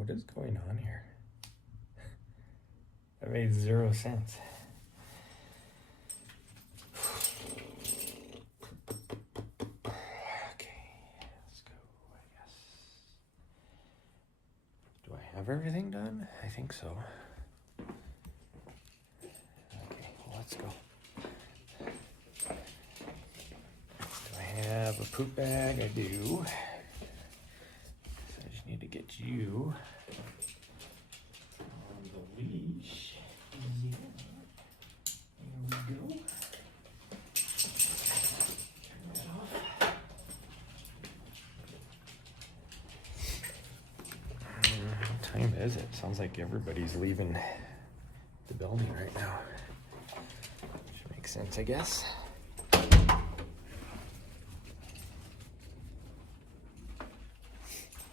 What is going on here? That made 0 sense. Okay, let's go, I guess. Do I have everything done? I think so. Okay, well, let's go. Do I have a poop bag? I do. So I just need to get you on the leash. Yeah. There we go. Turn that off. What time is it? Sounds like everybody's leaving the building right now. Which makes sense, I guess.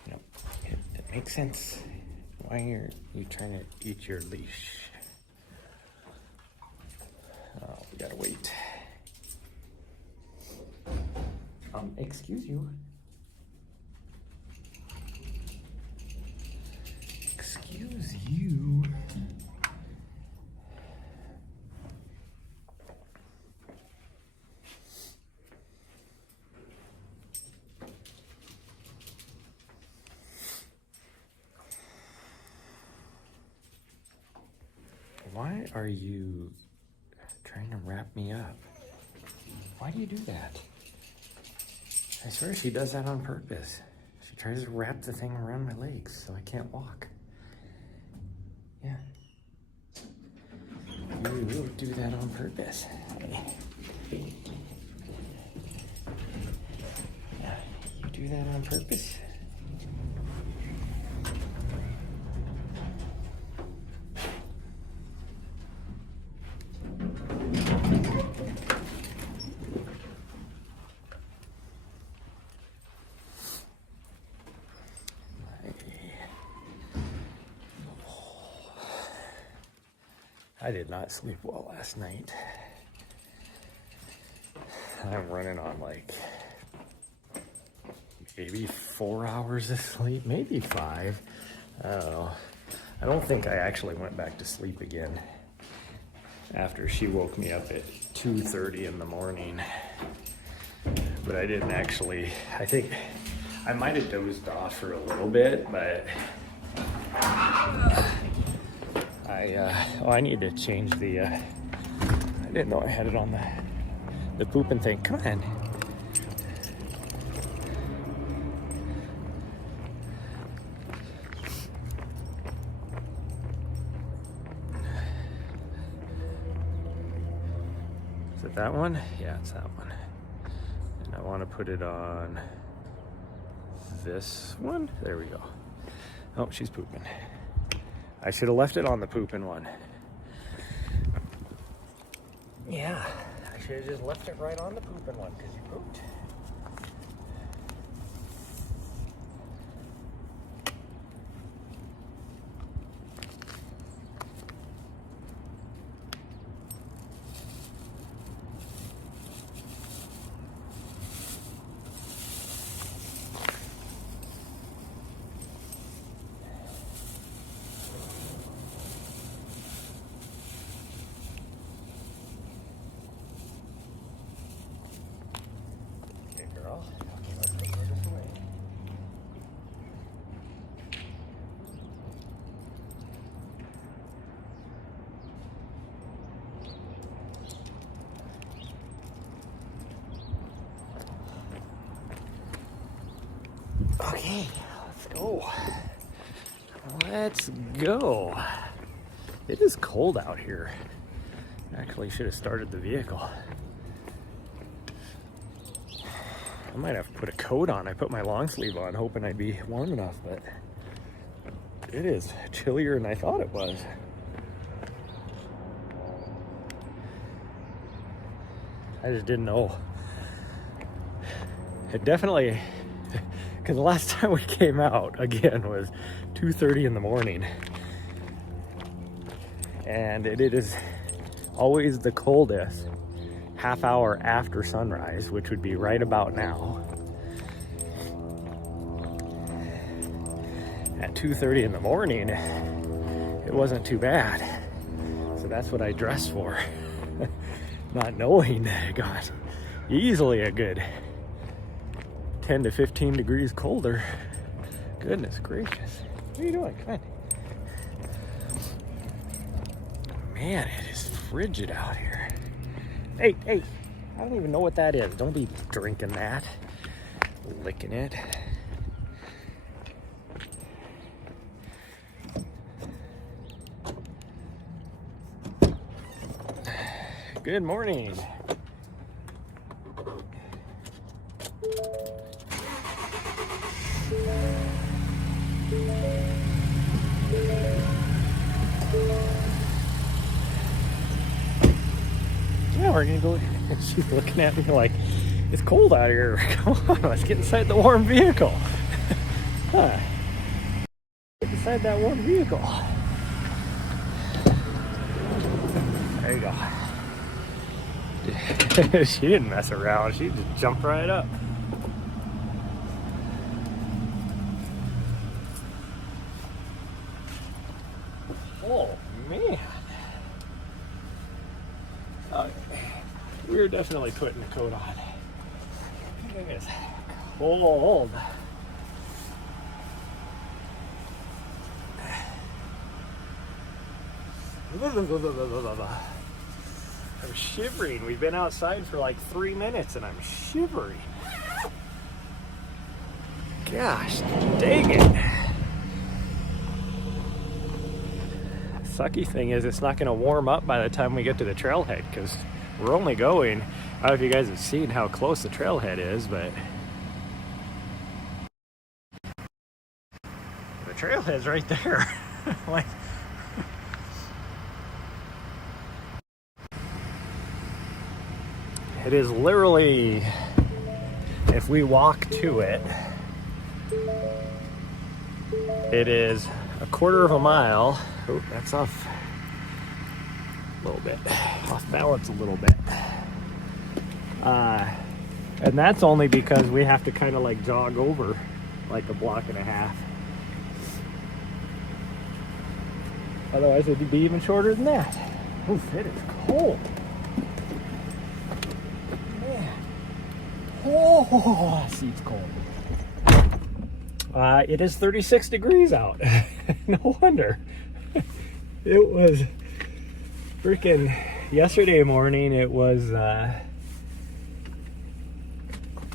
Yep, it makes sense. Why are you trying to eat your leash? Oh, we gotta wait. Excuse you. Excuse you. Why are you trying to wrap me up? Why do you do that? I swear she does that on purpose. She tries to wrap the thing around my legs so I can't walk. Yeah. You do that on purpose. Yeah, you do that on purpose. I did not sleep well last night. I'm running on like maybe 4 hours of sleep, maybe 5. I don't know. I don't think I actually went back to sleep again after she woke me up at 2:30 in the morning. But I didn't actually, I think I might have dozed off for a little bit, but I need to change the, I didn't know I had it on the pooping thing. Come on. Is it that one? Yeah, it's that one. And I want to put it on this one. There we go. Oh, she's pooping. I should have left it on the pooping one. Yeah, I should have just left it right on the pooping one because you pooped. Okay, let's go this way. Okay, let's go. Let's go. It is cold out here. Actually, should have started the vehicle. I might have to put a coat on. I put my long sleeve on hoping I'd be warm enough, but it is chillier than I thought it was. I just didn't know. It definitely, because the last time we came out again was 2:30 in the morning. And it is always the coldest half hour after sunrise, which would be right about now. at 2:30 in the morning, it wasn't too bad. So that's what I dressed for. Not knowing that it got easily a good 10 to 15 degrees colder. Goodness gracious. What are you doing? Come on. Man, it is frigid out here. Hey, I don't even know what that is. Don't be drinking that. Licking it. Good morning. Yeah, we're gonna go. She's looking at me like, it's cold out here. Come on, let's get inside the warm vehicle. Huh. Get inside that warm vehicle. There you go. She didn't mess around. She just jumped right up. Oh, man. We're definitely putting a coat on. It is cold. I'm shivering. We've been outside for like 3 minutes and I'm shivering. Gosh, dang it. Sucky thing is it's not going to warm up by the time we get to the trailhead because we're only going, I don't know if you guys have seen how close the trailhead is, but the trailhead's right there. Like, it is literally, if we walk to it, it is a quarter of a mile. Oh, that's off a little bit, off balance a little bit. And that's only because we have to kind of like jog over like a block and a half. Otherwise it'd be even shorter than that. Oof, it is cold. Man. Oh, seat's cold. It is 36 degrees out. No wonder. It was freaking yesterday morning. It was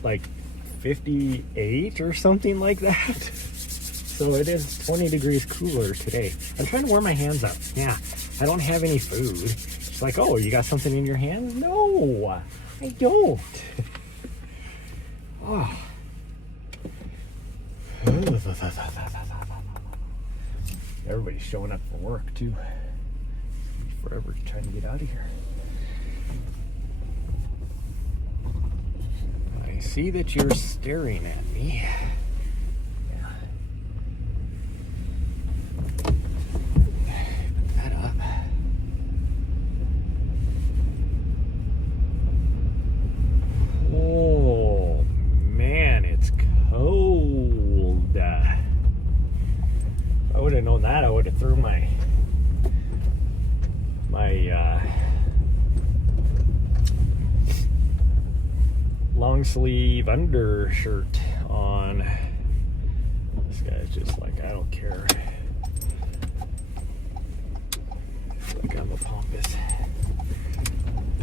like 58 or something like that. So it is 20 degrees cooler today. I'm trying to warm my hands up. Yeah, I don't have any food. It's like, oh, you got something in your hands? No, I don't. Oh. Everybody's showing up for work too. Forever trying to get out of here. I see that you're staring at me. Yeah. Put that up. Oh man, it's cold. If I would have known that, I would have threw my long sleeve undershirt on. This guy's just like, I don't care. I feel like I'm a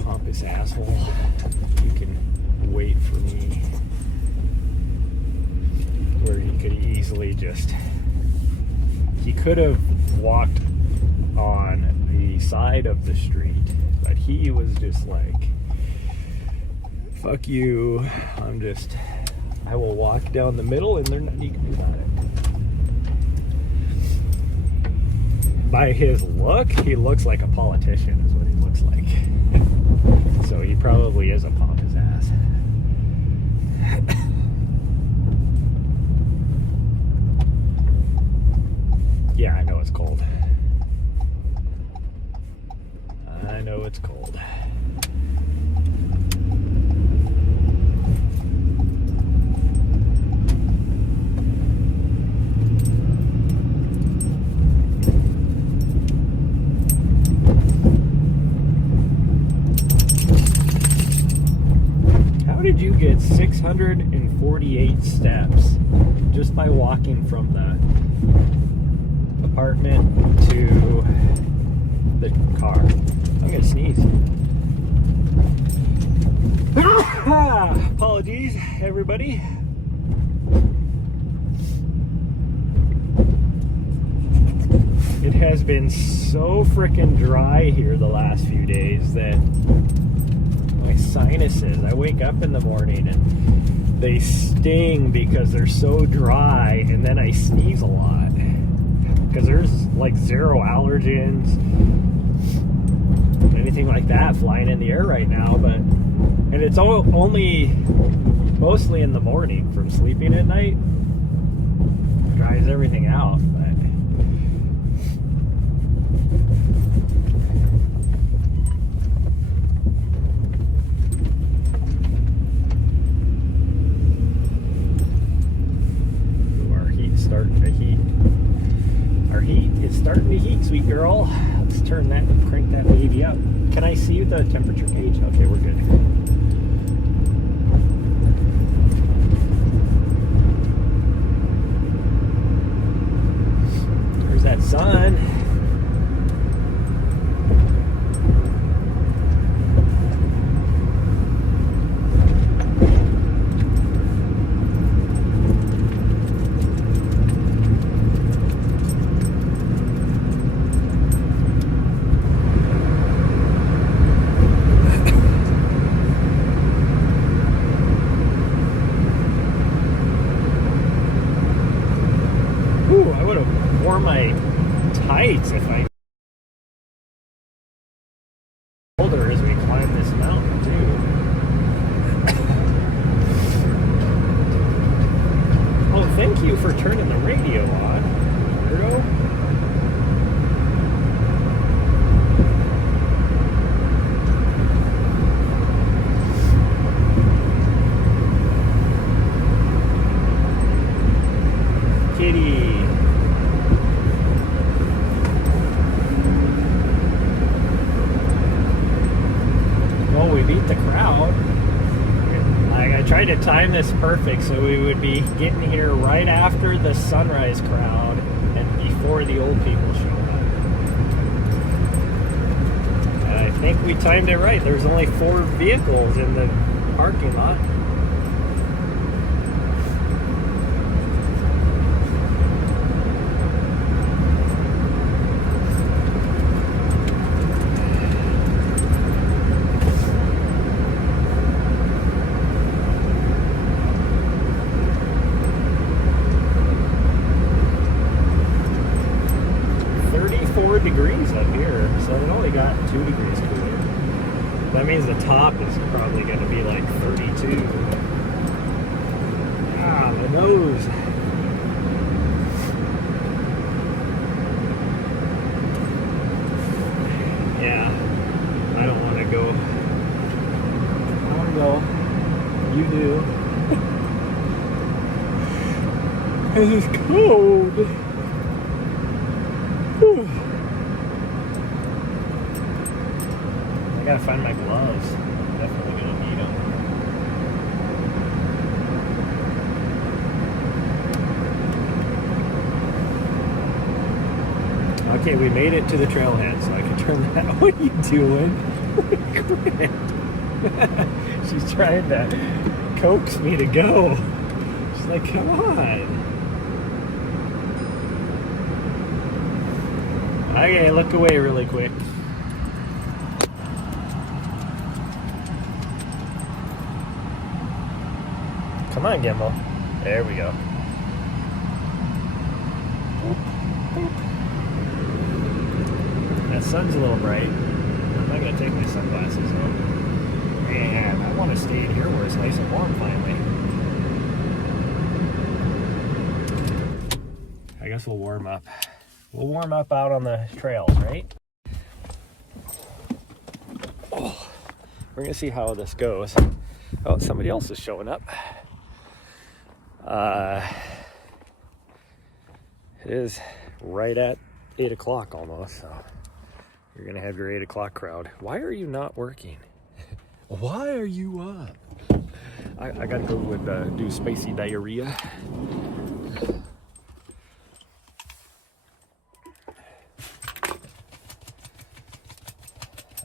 pompous asshole. You can wait for me. Where he could easily just, he could have walked on the side of the street, but he was just like, fuck you, I will walk down the middle and there's nothing you can do about it. By his look, he looks like a politician is what he looks like. So he probably is a pompous ass. Yeah, I know it's cold. I know it's cold. you get 648 steps just by walking from the apartment to the car. I'm gonna sneeze. Apologies, everybody. It has been so freaking dry here the last few days that my sinuses, I wake up in the morning and they sting because they're so dry, and then I sneeze a lot because there's like zero allergens, anything like that flying in the air right now. And it's only mostly in the morning from sleeping at night. Dries everything out. Our heat is starting to heat, sweet girl. Let's turn that and crank that baby up. Can I see the temperature gauge? Okay, we're good. There's that sun. I would have worn my tights if I older as we climb this mountain too. Oh, thank you for turning the radio on, weirdo. Kitty. Well, we beat the crowd. I tried to time this perfect so we would be getting here right after the sunrise crowd and before the old people show up. I think we timed it right. There's only 4 vehicles in the parking lot. Degrees up here, so it only got 2 degrees cooler. That means the top is probably going to be like 32. Ah, my nose. Yeah, I don't want to go. I want to go. You do. This is cold. Whew. I gotta find my gloves. Definitely gonna need them. Okay, we made it to the trailhead, so I can turn that. What are you doing? Quit. She's trying to coax me to go. She's like, come on. Okay, look away really quick. Come on, Gimbal. There we go. That sun's a little bright. I'm not going to take my sunglasses off. Man, I want to stay in here where it's nice and warm finally. I guess we'll warm up. We'll warm up out on the trails, right? Oh, we're going to see how this goes. Oh, somebody else is showing up. It is right at 8 o'clock almost, so you're gonna have your 8 o'clock crowd. Why are you not working? Why are you up? I got those with do spacey diarrhea.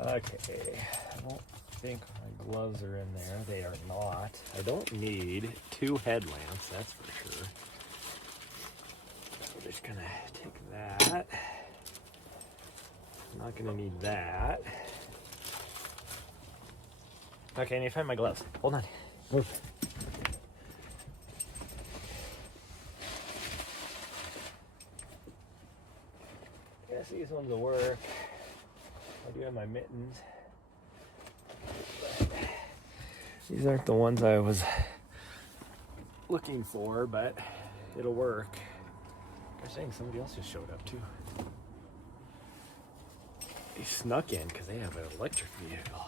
Okay, I don't think my gloves are in there. They are not. I don't need 2 headlamps, that's for sure. So we're just gonna take that. I'm not gonna need that. Okay, I need to find my gloves. Hold on. Move. I guess these ones will work. I do have my mittens. But these aren't the ones I was looking for, but it'll work. Gosh dang, somebody else just showed up too. They snuck in because they have an electric vehicle.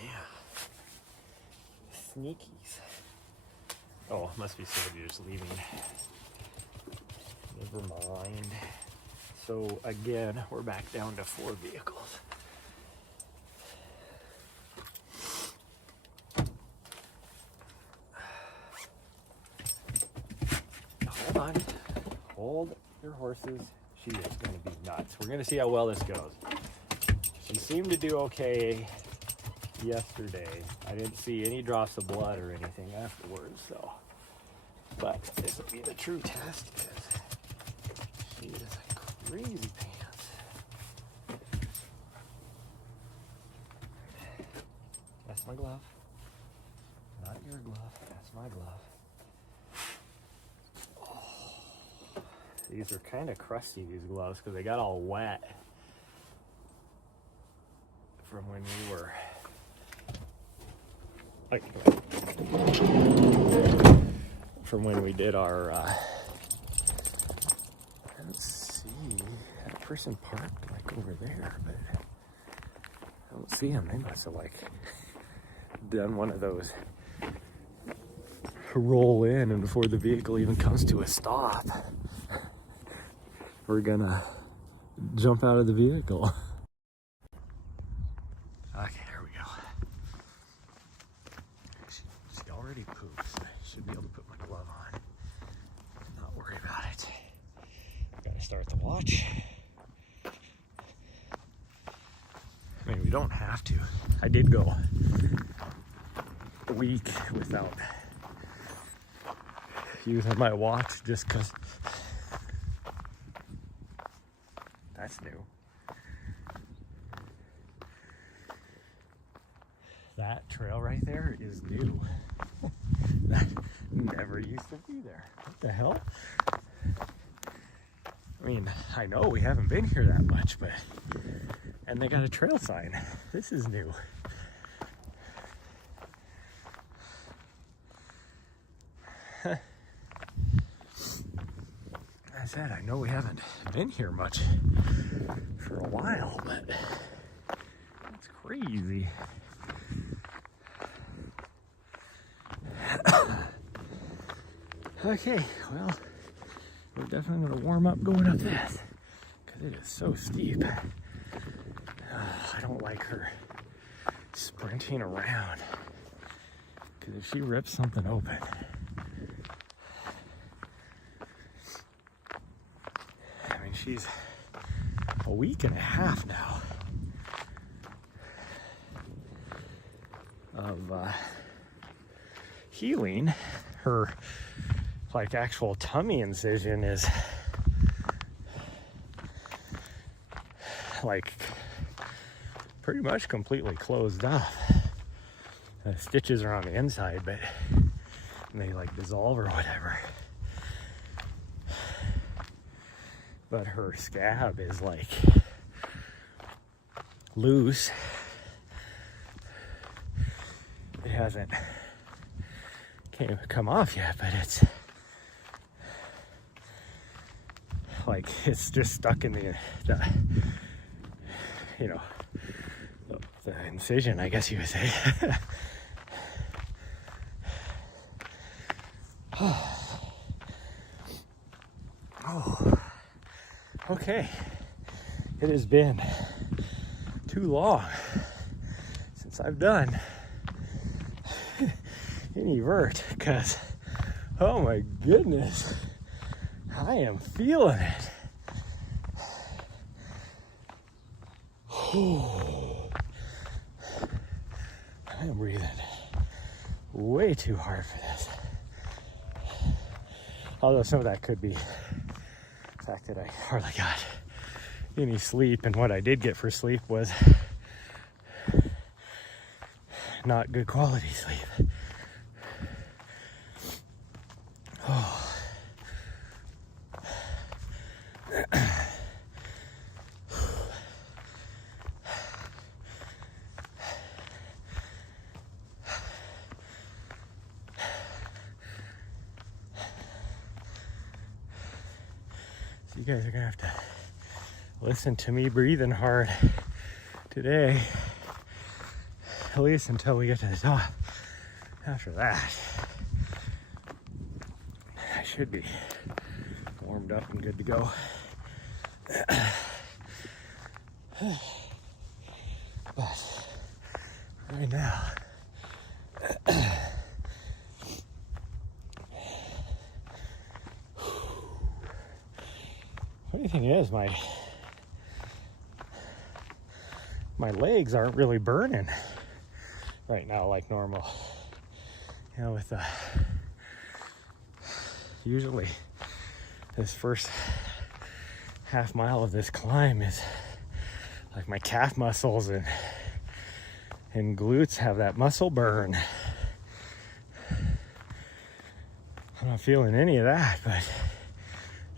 Yeah. Sneakies. Oh, must be somebody just leaving. Never mind. So again, we're back down to 4 vehicles. Hold on. Hold your horses. She is going to be nuts. We're going to see how well this goes. She seemed to do okay yesterday. I didn't see any drops of blood or anything afterwards, so. But this will be the true test because she is a crazy pants. That's my glove. Not your glove. That's my glove. Oh, these are kind of crusty, these gloves, because they got all wet from when we were from when we did our let's see, that person parked like over there, but I don't see him. They must have like done one of those roll in, and before the vehicle even comes to a stop, we're gonna jump out of the vehicle. Okay, here we go. She already pooped, so I should be able to put my glove on. Not worry about it. Gotta start the watch. I mean, we don't have to. I did go a week without using my watch just because that's new. That trail right there is new. That never used to be there. What the hell? I mean, I know we haven't been here that much, but... And they got a trail sign. This is new. I said, I know we haven't been here much for a while, but it's crazy. Okay, well, we're definitely going to warm up going up this because it is so steep. I don't like her sprinting around because if she rips something open, I mean, she's a week and a half now of healing. Her like actual tummy incision is like pretty much completely closed off. The stitches are on the inside, but they like dissolve or whatever. But her scab is like loose. It hasn't come off yet, but it's like it's just stuck in the you know, the incision, I guess you would say. Oh, okay. It has been too long since I've done any vert, because oh my goodness, I am feeling it. I am breathing way too hard for this. Although some of that could be the fact that I hardly got any sleep, and what I did get for sleep was not good quality sleep. Oh. So you guys are gonna have to listen to me breathing hard today, at least until we get to the top. After that, I should be warmed up and good to go. But right now, funny thing is, my legs aren't really burning right now like normal. You know, with usually this first half mile of this climb is like my calf muscles and glutes have that muscle burn. I'm not feeling any of that, but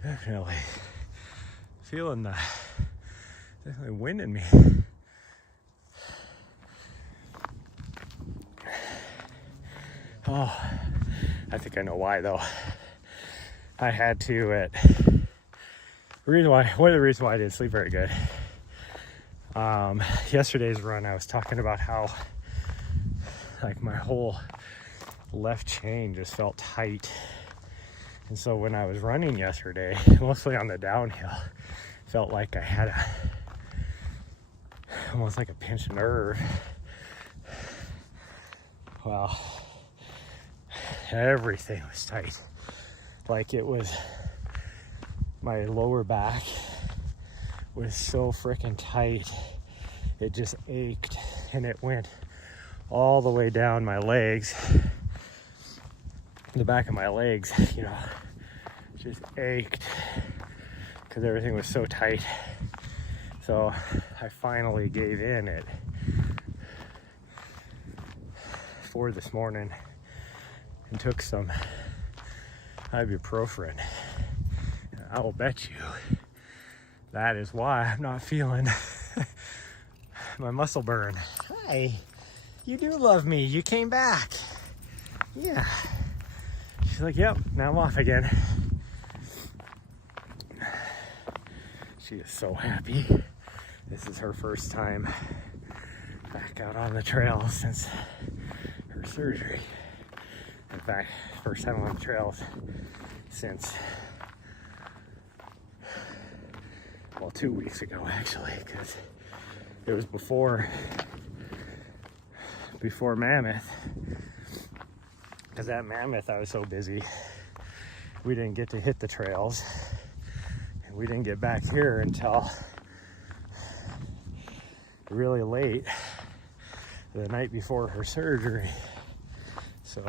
definitely feeling definitely wind in me. Oh, I think I know why though. I had to one of the reasons why I didn't sleep very good. Yesterday's run, I was talking about how like my whole left chain just felt tight. And so when I was running yesterday, mostly on the downhill, felt like I had almost like a pinched nerve. Well, everything was tight. Like it was, my lower back was so freaking tight. It just ached, and it went all the way down my legs. The back of my legs, you know, just ached because everything was so tight. So I finally gave in at 4 this morning and took some ibuprofen. And I will bet you that is why I'm not feeling my muscle burn. Hi, you do love me. You came back. Yeah. She's like, yep, now I'm off again. She is so happy. This is her first time back out on the trail since her surgery. In fact, first time on the trails since, well, 2 weeks ago actually, because it was before Mammoth. Because that Mammoth, I was so busy, we didn't get to hit the trails, and we didn't get back here until really late the night before her surgery. So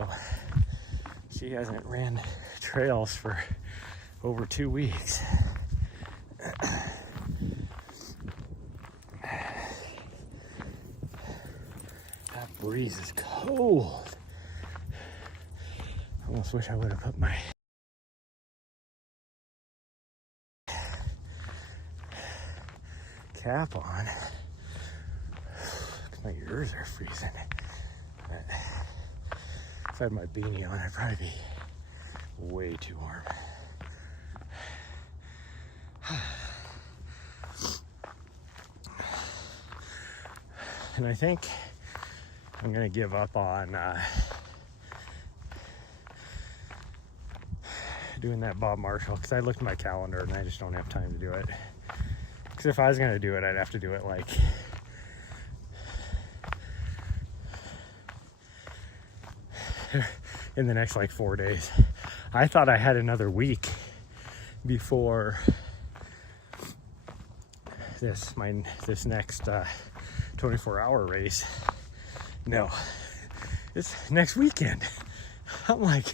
she hasn't ran trails for over 2 weeks. That breeze is cold. I almost wish I would have put my cap on. My ears are freezing. But if I had my beanie on, I'd probably be way too warm. And I think I'm gonna give up on doing that Bob Marshall, because I looked at my calendar and I just don't have time to do it. Because if I was gonna do it, I'd have to do it like in the next like 4 days. I thought I had another week before this next 24-hour race. No, it's next weekend. I'm like,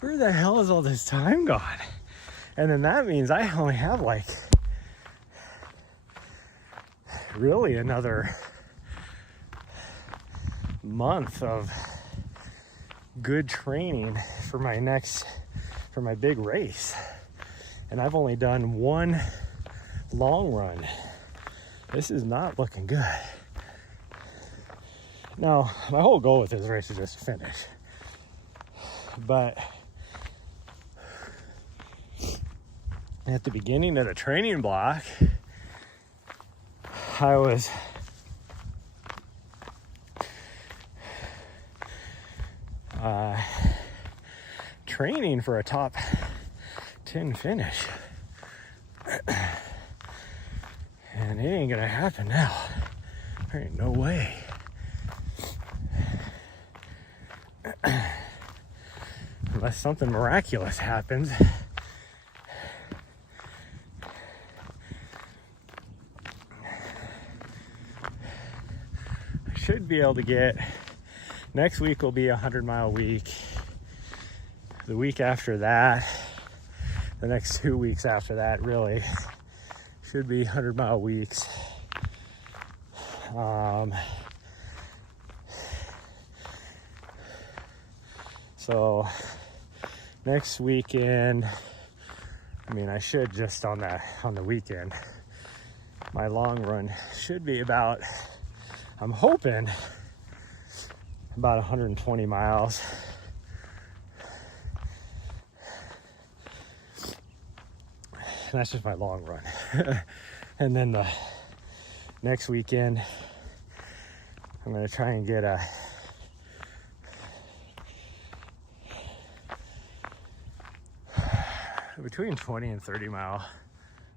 where the hell is all this time gone? And then that means I only have like really another month of good training for my big race. And I've only done one long run. This is not looking good. Now, my whole goal with this race is just to finish. But at the beginning of the training block, I was training for a top 10 finish. And it ain't gonna happen now. There ain't no way. Unless something miraculous happens. I should be able to get, next week will be a 100-mile week. The week after that, the next 2 weeks after that really should be 100-mile weeks. So next weekend, I mean, I should just on the weekend, my long run should be about, I'm hoping, about 120 miles. And that's just my long run. And then the next weekend, I'm going to try and get a between 20 and 30 mile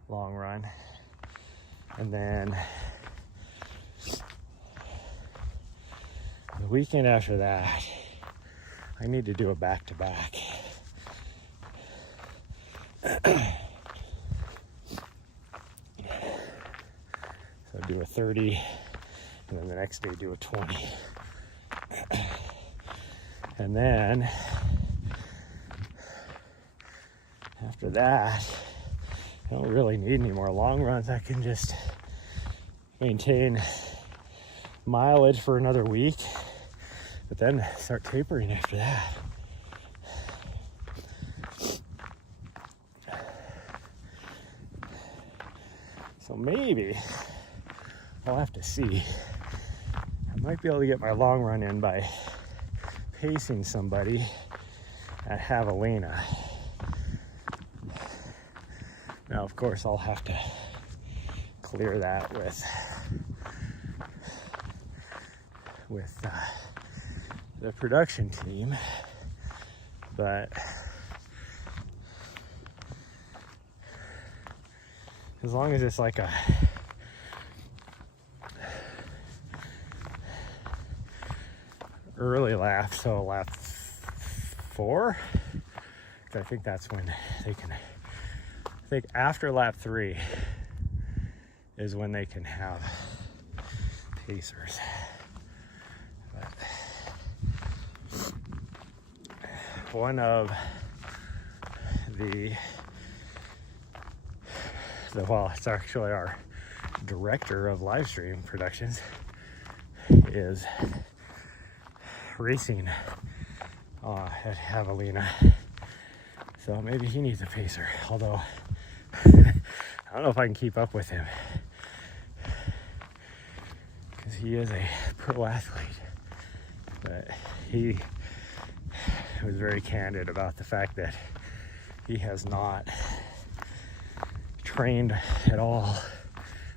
long run. And then the weekend after that, I need to do a back-to-back. So do a 30, and then the next day do a 20. And then after that, I don't really need any more long runs. I can just maintain mileage for another week, but then start tapering after that. So maybe I'll have to see. I might be able to get my long run in by pacing somebody at Javelina. Now, of course, I'll have to clear that with the production team, but as long as it's like a early lap, so lap 4, I think that's when they can, I think after lap 3 is when they can have pacers. But one of well, it's actually our director of live stream productions is racing at Javelina, so maybe he needs a pacer, although I don't know if I can keep up with him because he is a pro athlete. But he was very candid about the fact that he has not trained at all,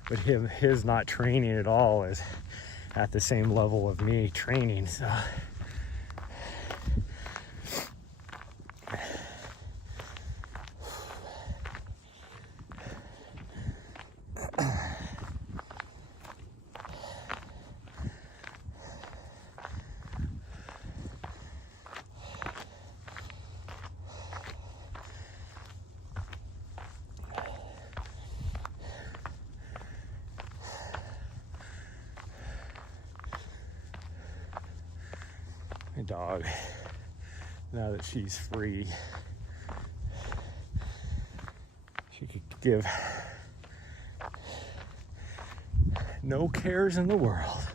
but his not training at all is at the same level of me training. So my dog, now that she's free, she could give no cares in the world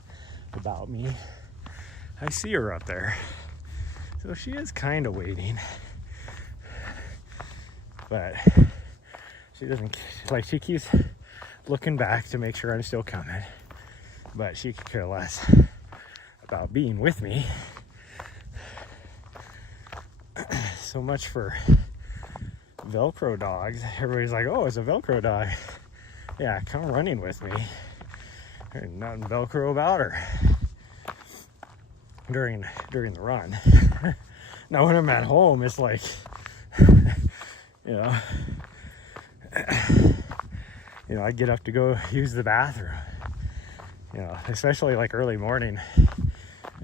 about me. I see her up there, so she is kind of waiting, but she doesn't, like, she keeps looking back to make sure I'm still coming, but she could care less about being with me. So much for Velcro dogs. Everybody's like, oh, it's a Velcro dog. Yeah, come running with me. There's nothing Velcro about her during the run. Now when I'm at home, it's like, you know, I get up to go use the bathroom. You know, especially like early morning.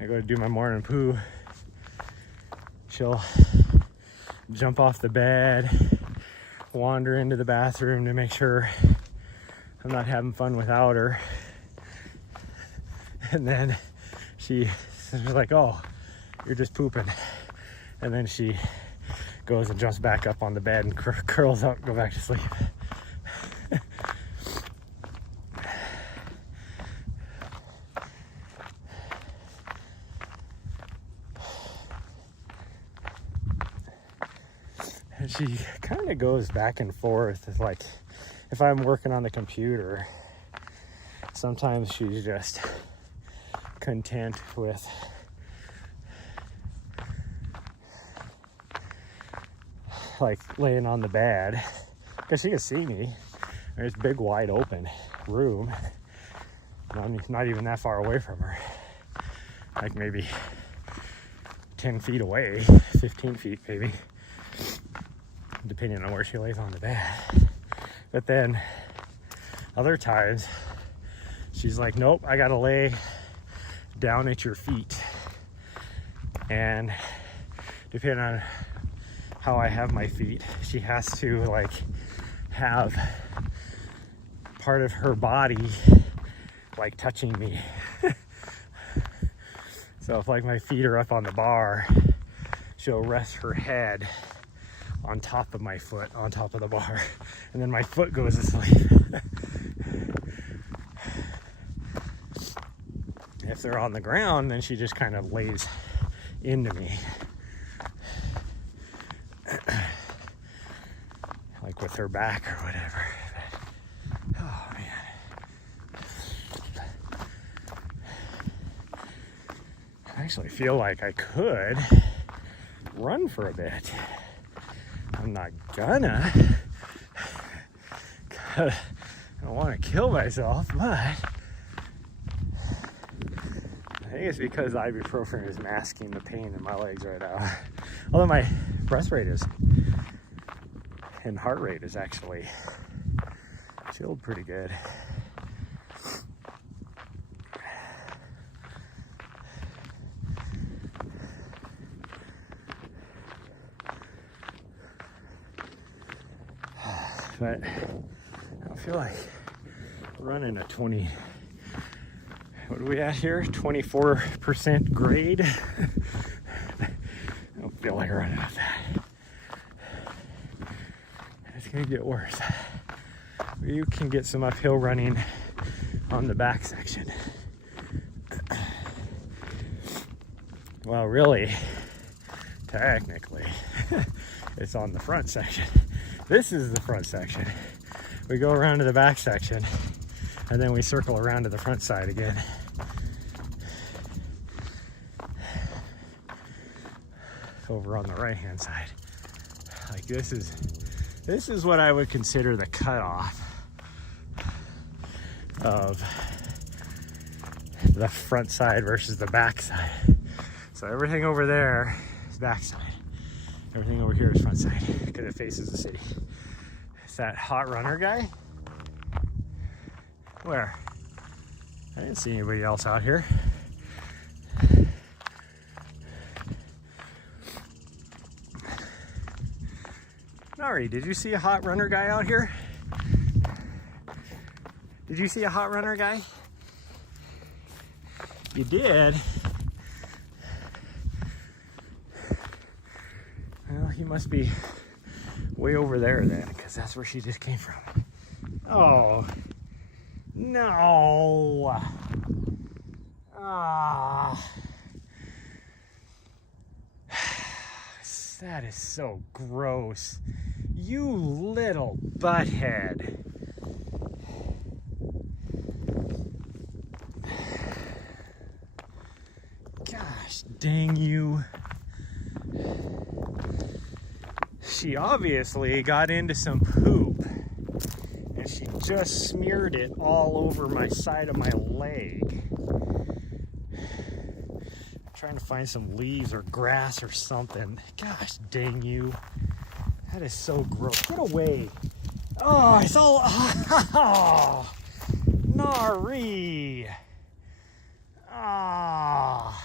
I go to do my morning poo. She'll jump off the bed, wander into the bathroom to make sure I'm not having fun without her. And then she's like, oh, you're just pooping. And then she goes and jumps back up on the bed and curls up and go back to sleep. And she kind of goes back and forth. It's like if I'm working on the computer, sometimes she's just content with like laying on the bed because she can see me. There's a big wide open room. I'm not even that far away from her, like maybe 10 feet away, 15 feet maybe, depending on where she lays on the bed. But then other times she's like, nope, I gotta lay down at your feet. And depending on how I have my feet, she has to like have part of her body like touching me. So if like my feet are up on the bar, she'll rest her head on top of my foot, on top of the bar, and then my foot goes to sleep. If they're on the ground, then she just kind of lays into me. Like with her back or whatever. Oh man. I actually feel like I could run for a bit. I'm not gonna. I don't want to kill myself, but I think it's because ibuprofen is masking the pain in my legs right now. Although my breath rate is and heart rate is actually chilled pretty good. But I don't feel like running a 20, what are we at here? 24% grade. I don't feel like running off that. It's gonna get worse. You can get some uphill running on the back section. Well, really, technically, it's on the front section. This is the front section. We go around to the back section and then we circle around to the front side again. Over on the right hand side. Like this is what I would consider the cutoff of the front side versus the back side. So everything over there is back side. Everything over here is front side because it faces the city. Is that hot runner guy? Where? I didn't see anybody else out here. Nari, did you see a hot runner guy out here? Did you see a hot runner guy? You did. must be way over there then, because that's where she just came from. Oh, no. Ah. That is so gross. You little butthead. Gosh dang you. She obviously got into some poop and she just smeared it all over my side of my leg. I'm trying to find some leaves or grass or something. Gosh dang you. That is so gross. Get away. Oh, it's all... Oh, Nari. Ah.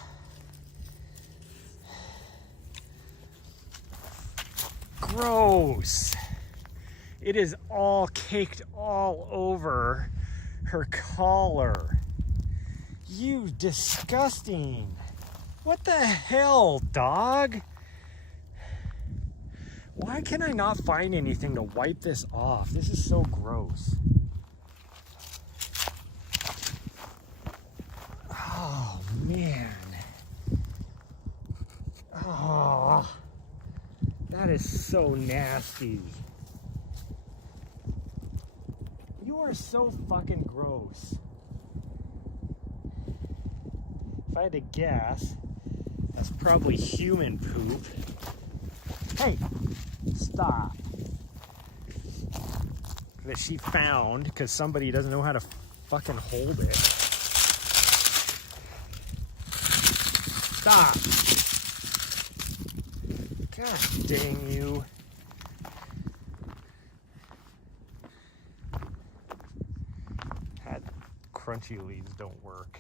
Gross. It is all caked all over her collar. You disgusting. What the hell, dog? Why can I not find anything to wipe this off? This is so gross. Oh, man. Oh, that is so nasty. You are so fucking gross. If I had to guess, that's probably human poop. Hey, stop. That she found because somebody doesn't know how to fucking hold it. Stop. Gosh dang you. That crunchy leaves don't work.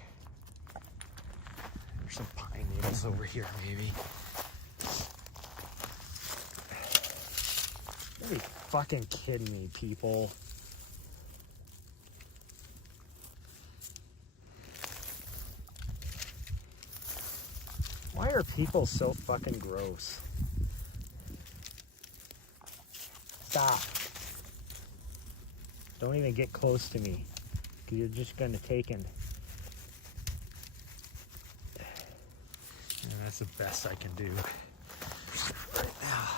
There's some pine needles over here, maybe. Are you fucking kidding me, people? Why are people so fucking gross? Stop. Don't even get close to me, because you're just gonna take and... And that's the best I can do right now.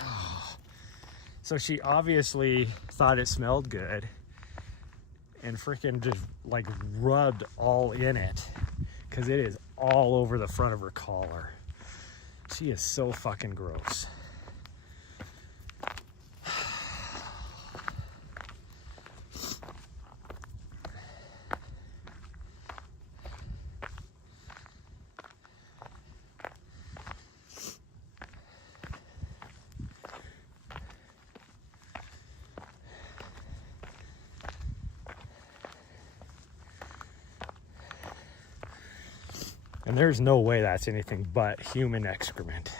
Oh. So she obviously thought it smelled good and freaking just like rubbed all in it, because it is all over the front of her collar. She is so fucking gross. And there's no way that's anything but human excrement.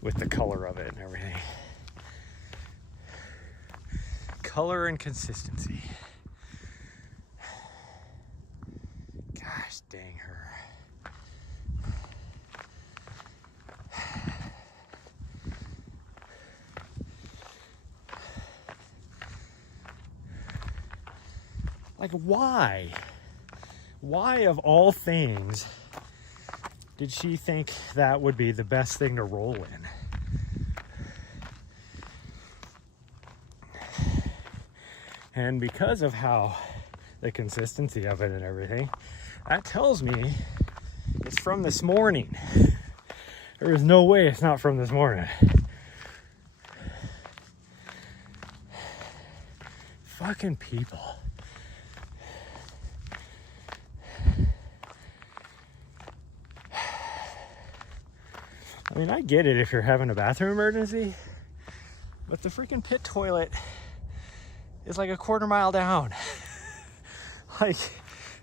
With the color of it and everything. Color and consistency. Gosh dang her. Like, why? Why, of all things, did she think that would be the best thing to roll in? And because of how the consistency of it and everything, that tells me it's from this morning. There is no way it's not from this morning. Fucking people. I mean, I get it if you're having a bathroom emergency, but the freaking pit toilet is like a quarter mile down. Like,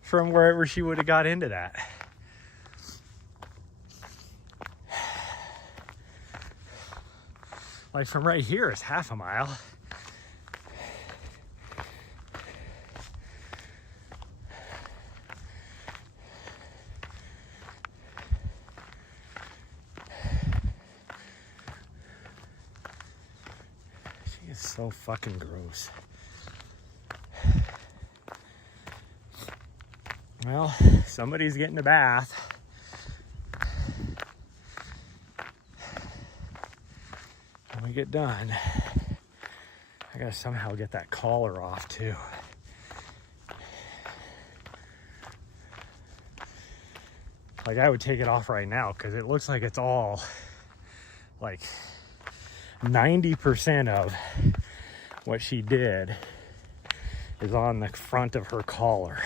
from wherever she would have got into that. Like from right here, it's half a mile. She is so fucking gross. Well, somebody's getting a bath. When we get done, I gotta somehow get that collar off too. Like I would take it off right now because it looks like it's all like 90% of what she did is on the front of her collar.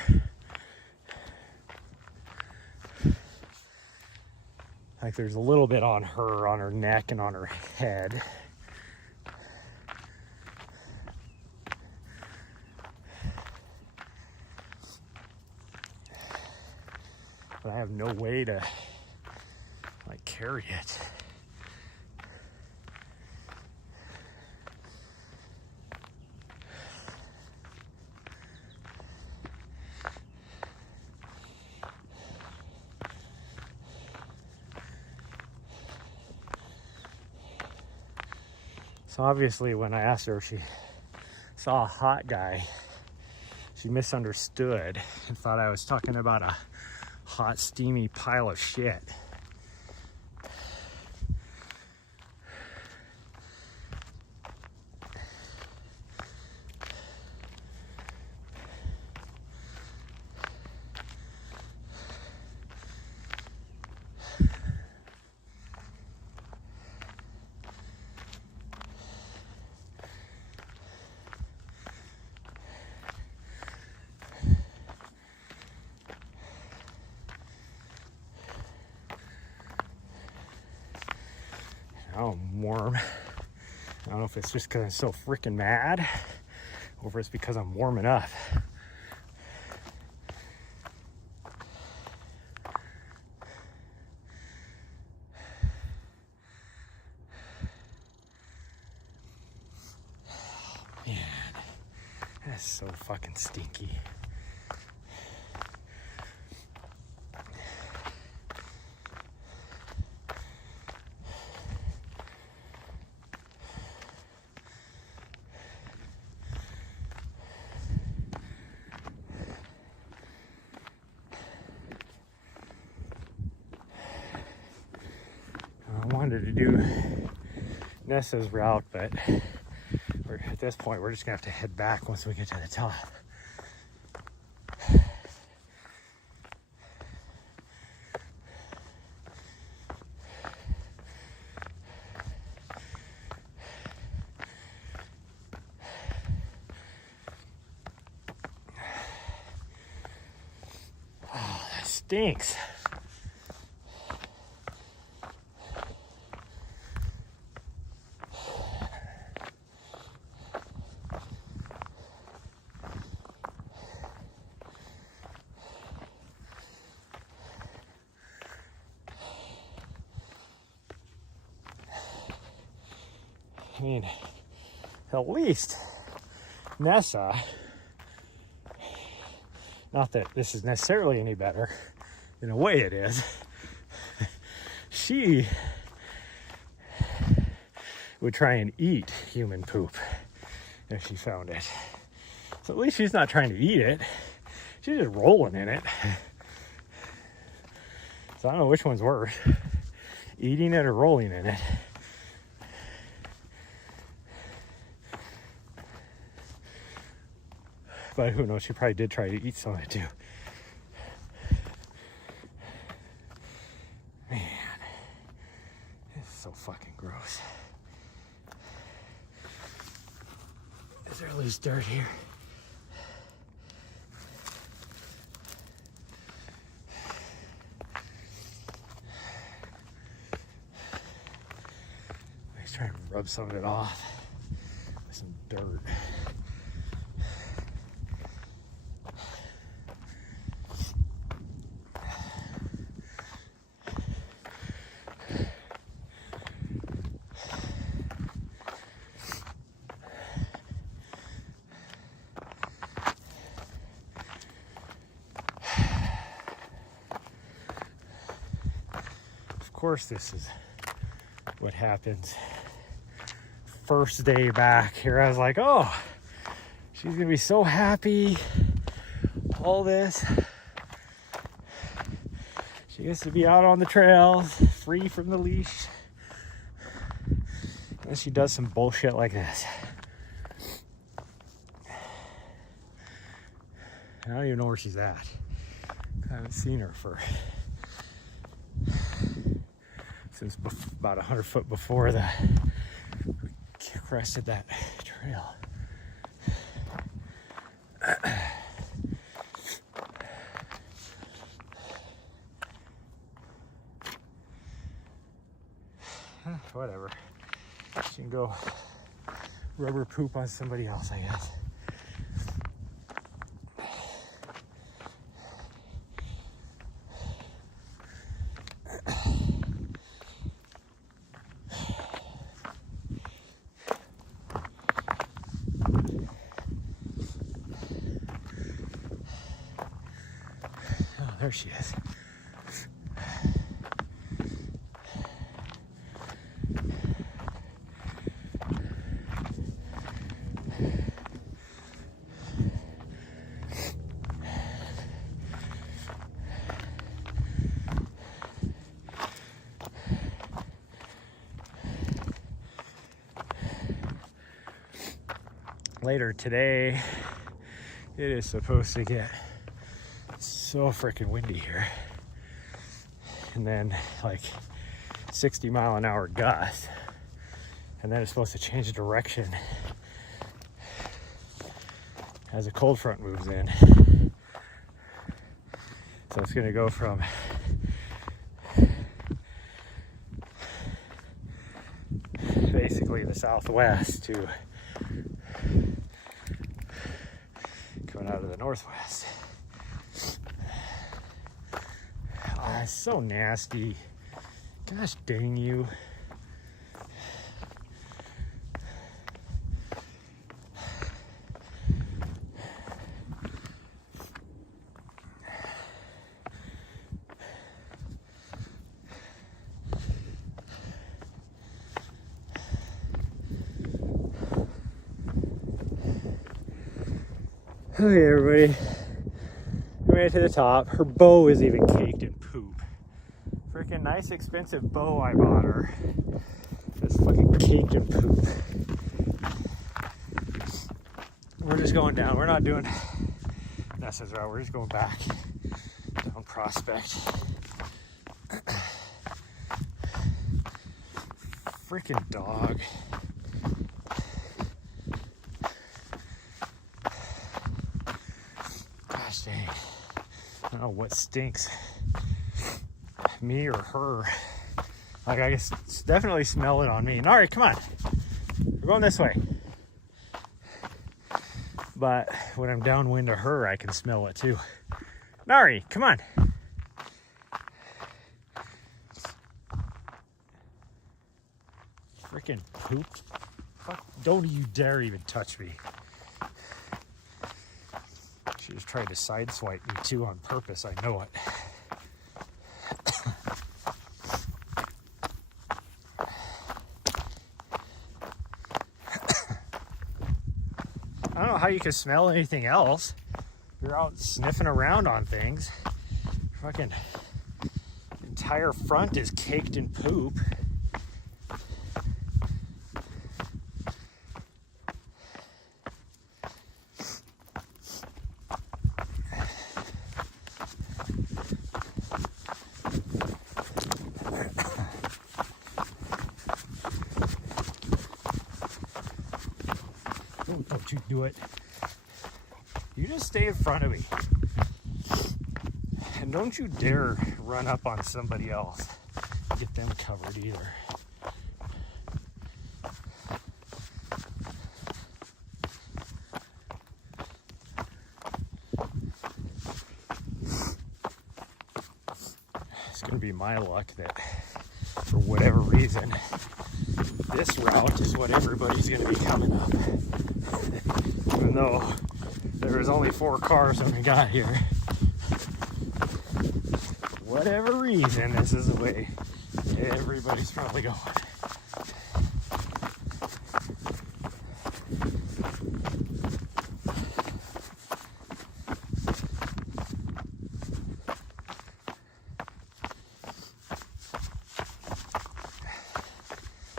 Like there's a little bit on her neck and on her head. But I have no way to like carry it. So obviously when I asked her if she saw a hot guy, she misunderstood and thought I was talking about a hot, steamy pile of shit. Now I'm warm. I don't know if it's just because I'm so freaking mad or if it's because I'm warm enough. Man, that's so fucking stinky. I wanted to do Nessa's route, but at this point we're just gonna have to head back once we get to the top. Oh, that stinks. I mean, at least Nessa, not that this is necessarily any better, in a way it is, she would try and eat human poop if she found it. So at least she's not trying to eat it, she's just rolling in it. So I don't know which one's worse, eating it or rolling in it. But who knows, she probably did try to eat some of it too. Man, it's so fucking gross. Is there loose dirt here? Let's try and rub some of it off with some dirt. course, this is what happens. First day back here, I was like, oh, she's gonna be so happy. All this. She gets to be out on the trails, free from the leash. And she does some bullshit like this. I don't even know where she's at. I haven't seen her since about 100 foot before we crested that trail. Whatever. She can go rubber poop on somebody else, I guess. Oh, there she is. Later today, it is supposed to get so freaking windy here, and then like 60-mile-an-hour gusts, and then it's supposed to change direction as a cold front moves in. So it's going to go from basically the southwest to coming out of the northwest. Oh, it's so nasty. Gosh dang you. Okay, everybody, we made it to the top. Her bow is even caked in poop. Freaking nice, expensive bow I bought her. It's fucking caked in poop. We're just going down. We're not doing Nessa's route. We're just going back down Prospect. Freaking dog. Dang. I don't know what stinks, me or her. Like, I guess definitely smell it on me. Nari, come on, we're going this way. But when I'm downwind of her, I can smell it too. Nari, come on. Freaking poop. Fuck, don't you dare even touch me. She was trying to sideswipe me too on purpose, I know it. I don't know how you can smell anything else. You're out sniffing around on things. Fucking entire front is caked in poop. Don't you do it. You just stay in front of me. And don't you dare run up on somebody else and get them covered either. It's going to be my luck that for whatever reason, this route is what everybody's going to be coming up. Even though there was only 4 cars when we got here. Whatever reason, this is the way Everybody's probably going.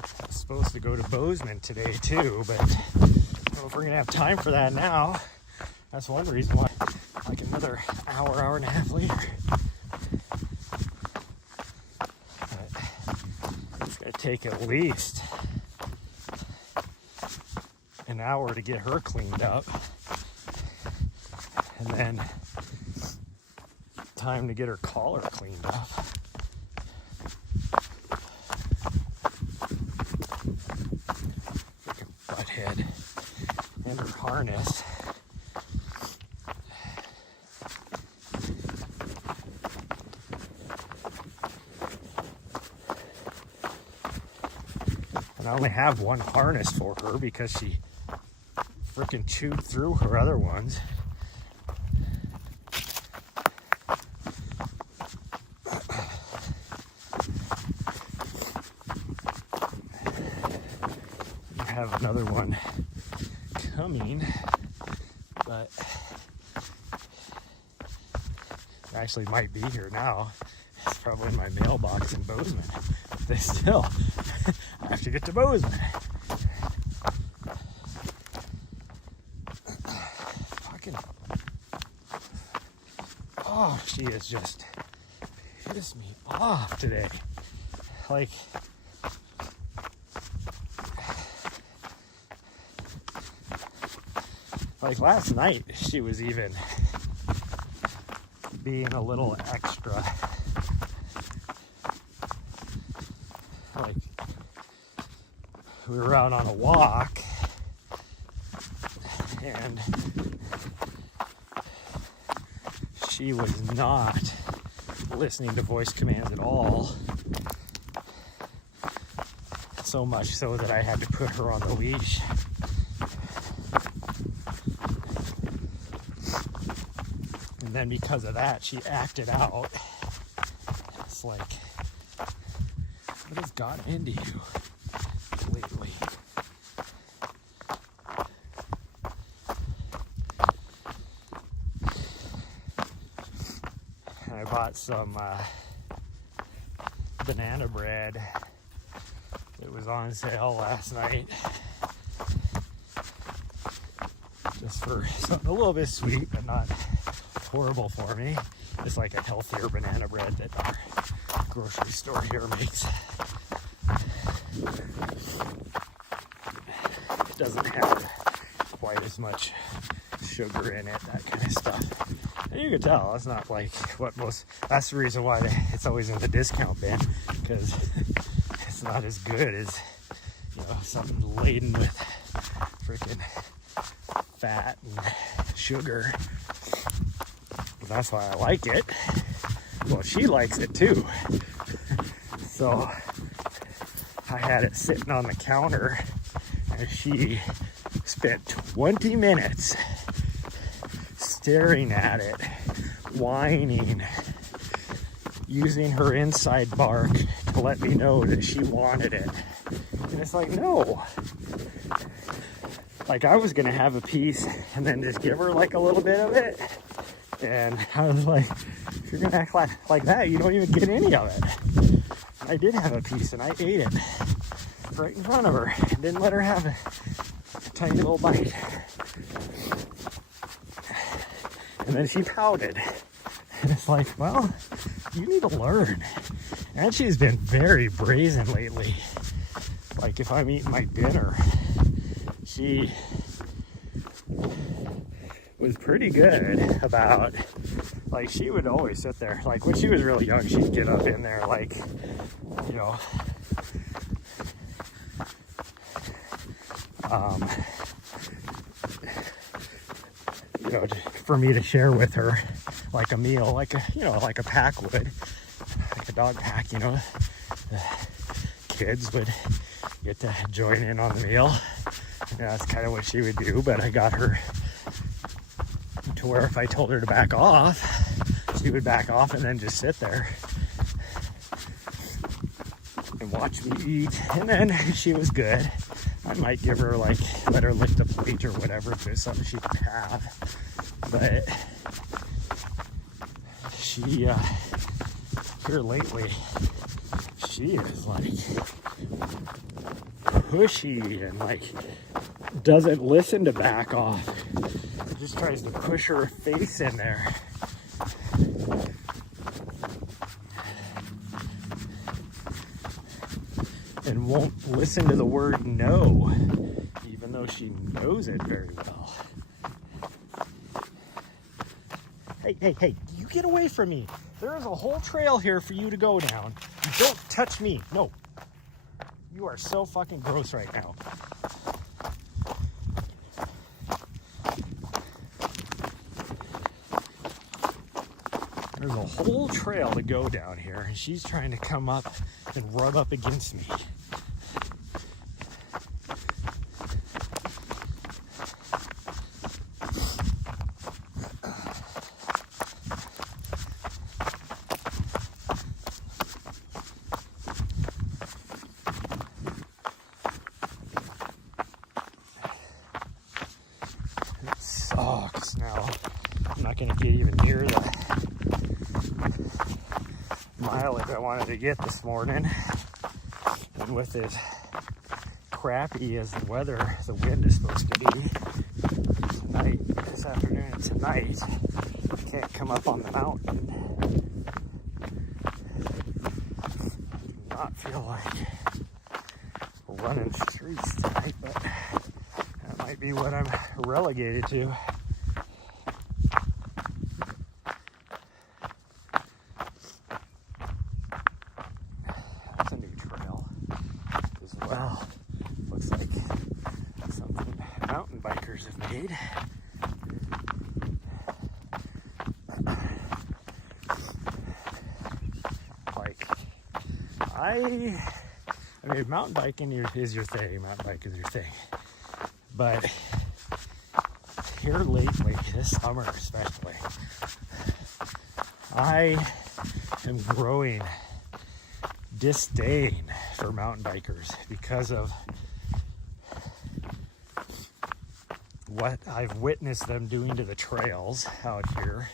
I was supposed to go to Bozeman today too, but I don't know if we're gonna have time for that now. That's one reason why, like another hour and a half later. It's gonna take at least an hour to get her cleaned up, and then time to get her collar cleaned up. Freaking butthead. And her harness. And I only have one harness for her because she freaking chewed through her other ones. I have another one coming, but it actually might be here now. It's probably in my mailbox in Bozeman. But still, I have to get to Bozeman. Fucking, oh, she is just pissed me off today. Like last night, she was even being a little extra. Like, we were out on a walk, and she was not listening to voice commands at all. So much so that I had to put her on the leash. And then because of that, she acted out. It's like, what has gotten into you lately? And I bought some banana bread. It was on sale last night. Just for something a little bit sweet, but not horrible for me. It's like a healthier banana bread that our grocery store here makes. It doesn't have quite as much sugar in it, that kind of stuff. And you can tell, it's not like what most, that's the reason why it's always in the discount bin, because it's not as good as, you know, something laden with freaking fat and sugar. But that's why I like it. Well, she likes it too. So I had it sitting on the counter, and she spent 20 minutes staring at it, whining, using her inside bark to let me know that she wanted it. And it's like, no. Like, I was gonna have a piece and then just give her like a little bit of it. And I was like, if you're gonna act like that, you don't even get any of it. I did have a piece and I ate it right in front of her. Didn't let her have a tiny little bite. And then she pouted. And it's like, well, you need to learn. And she's been very brazen lately. Like, if I'm eating my dinner, she was pretty good about, like, she would always sit there. Like, when she was really young, she'd get up in there, like, you know, for me to share with her, like a meal, like a, you know, like a pack would, like a dog pack, you know, the kids would get to join in on the meal. And that's kind of what she would do. But I got her to where if I told her to back off, she would back off and then just sit there. watch me eat, and then she was good. I might give her, like, let her lick the plate or whatever if there's something she can have. But she, here lately, she is like pushy and like doesn't listen to back off. Just tries to push her face in there. And won't listen to the word no, even though she knows it very well. Hey, you get away from me. There is a whole trail here for you to go down. You don't touch me. No. You are so fucking gross right now. There's a whole trail to go down here, and she's trying to come up and rub up against me. It sucks now. I'm not going to get even near the mileage I wanted to get this morning, and with as crappy as the weather, the wind is supposed to be tonight, this afternoon and tonight, I can't come up on the mountain. I do not feel like running streets tonight, but that might be what I'm relegated to. Well, looks like something mountain bikers have made. Like, I mean, mountain biking is your thing. Mountain bike is your thing. But here lately, this summer especially, I am growing disdain for mountain bikers because of what I've witnessed them doing to the trails out here.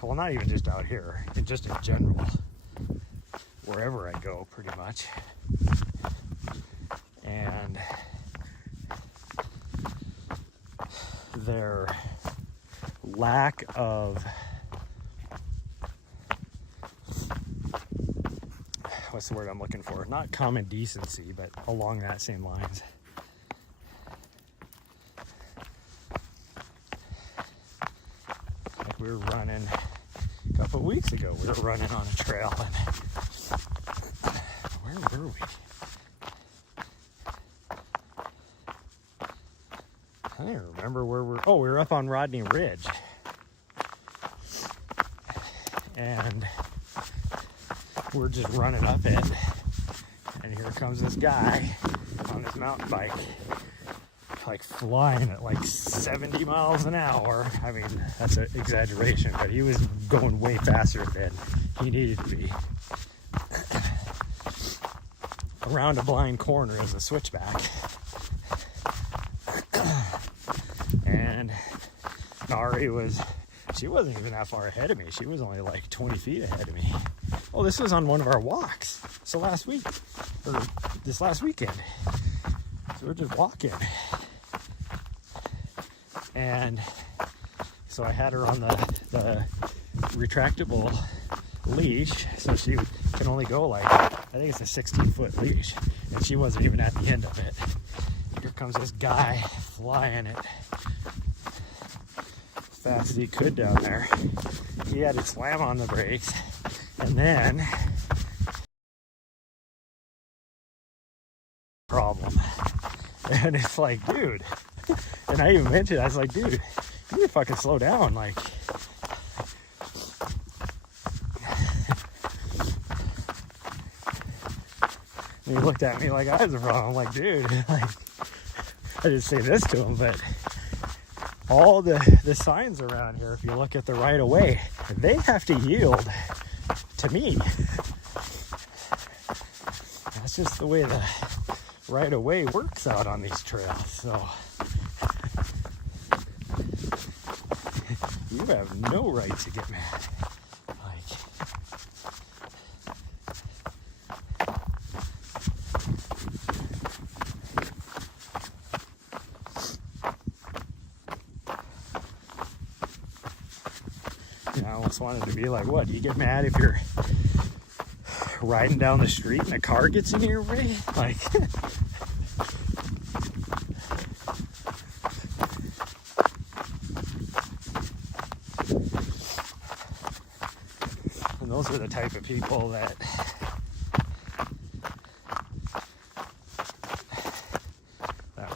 Well, not even just out here, just in general, wherever I go, pretty much. And their lack of, what's the word I'm looking for? Not common decency, but along that same lines. Like we were running a couple of weeks ago, we were running on a trail, and where were we? I don't even remember where we were up on Rodney Ridge. And we're just running up it, and here comes this guy on his mountain bike, like flying at like 70 miles an hour. I mean, that's an exaggeration, but he was going way faster than he needed to be. Around a blind corner is a switchback. And Nari she wasn't even that far ahead of me. She was only like 20 feet ahead of me. Oh, this was on one of our walks. So this last weekend. So we're just walking. And so I had her on the retractable leash. So she can only go like, I think it's a 16-foot leash. And she wasn't even at the end of it. Here comes this guy flying it as fast as he could down there. He had to slam on the brakes. And then, problem. And it's like, dude. And I even mentioned, I was like, dude, you need to fucking slow down. Like, and he looked at me like I was wrong. I'm like, dude, like, I didn't say this to him, but all the signs around here, if you look at the right of way, they have to yield to me. It's just the way the right of way works out on these trails. So you have no right to get mad. I almost wanted to be like, what, do you get mad if you're riding down the street and a car gets in your way? Like, and those are the type of people that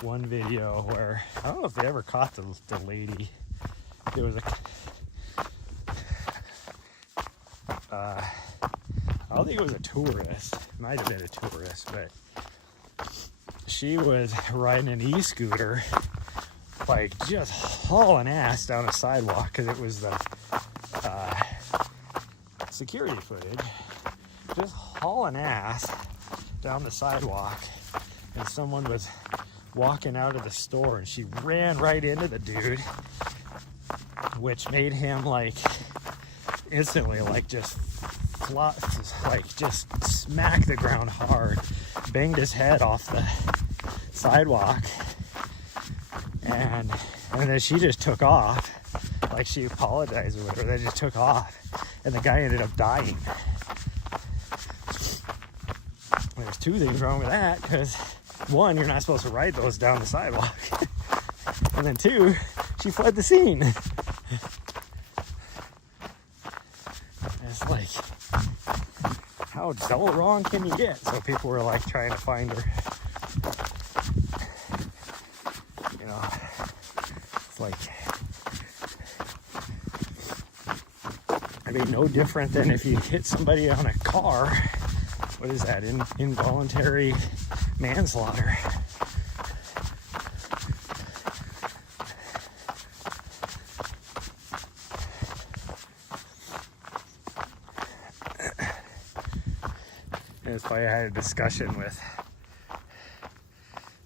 one video where, I don't know if they ever caught the lady. There was a I don't think it was a tourist. It might have been a tourist, but she was riding an e-scooter, like just hauling ass down a sidewalk because it was the security footage. Just hauling ass down the sidewalk, and someone was walking out of the store and she ran right into the dude, which made him like instantly like just smack the ground hard, banged his head off the sidewalk, and then she just took off, like she apologized or whatever. They just took off, and the guy ended up dying. There's two things wrong with that, because one, you're not supposed to ride those down the sidewalk, and then two, she fled the scene. It's like, how double wrong can you get? So people were like trying to find her. You know, it's like, I mean, no different than if you hit somebody on a car. What is that? Involuntary manslaughter. It's funny, I had a discussion with,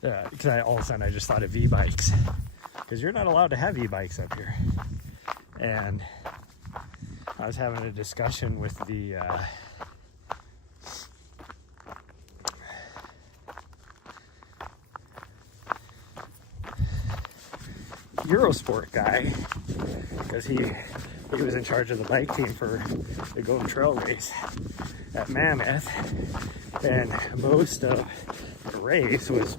because all of a sudden I just thought of e-bikes, because you're not allowed to have e-bikes up here. And I was having a discussion with the Eurosport guy, because he was in charge of the bike team for the Golden Trail race at Mammoth, and most of the race was